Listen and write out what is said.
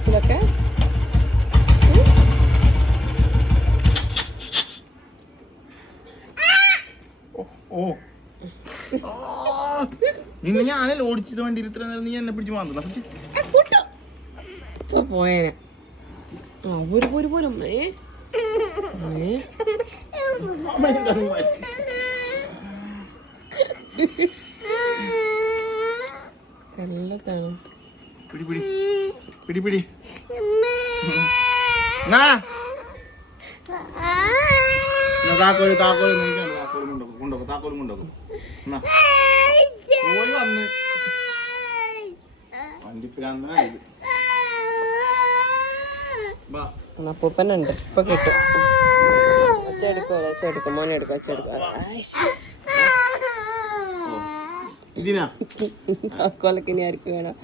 കരച്ചിലൊക്കെ. നിന്നെ ഞാനല്ല ഓടിച്ചത് വണ്ടി ഇത്ര നേരം നീ എന്നെ പിടിച്ച് മാന്തല പോയേനെ. പോരും കല്ലത്താണ്. പിടി താക്കോലും കൊണ്ടോക്കും പോയി വന്ന് വണ്ടിപ്പിരാന്ത് അപ്പൂപ്പനുണ്ട്. ഇപ്പൊ കിട്ടും. അച്ചെടുക്കും മോനെ എടുക്കും. അച്ചെടുക്കും. ഇതിനാ താക്കോലൊക്കെ ഇനി ആർക്ക് വേണം?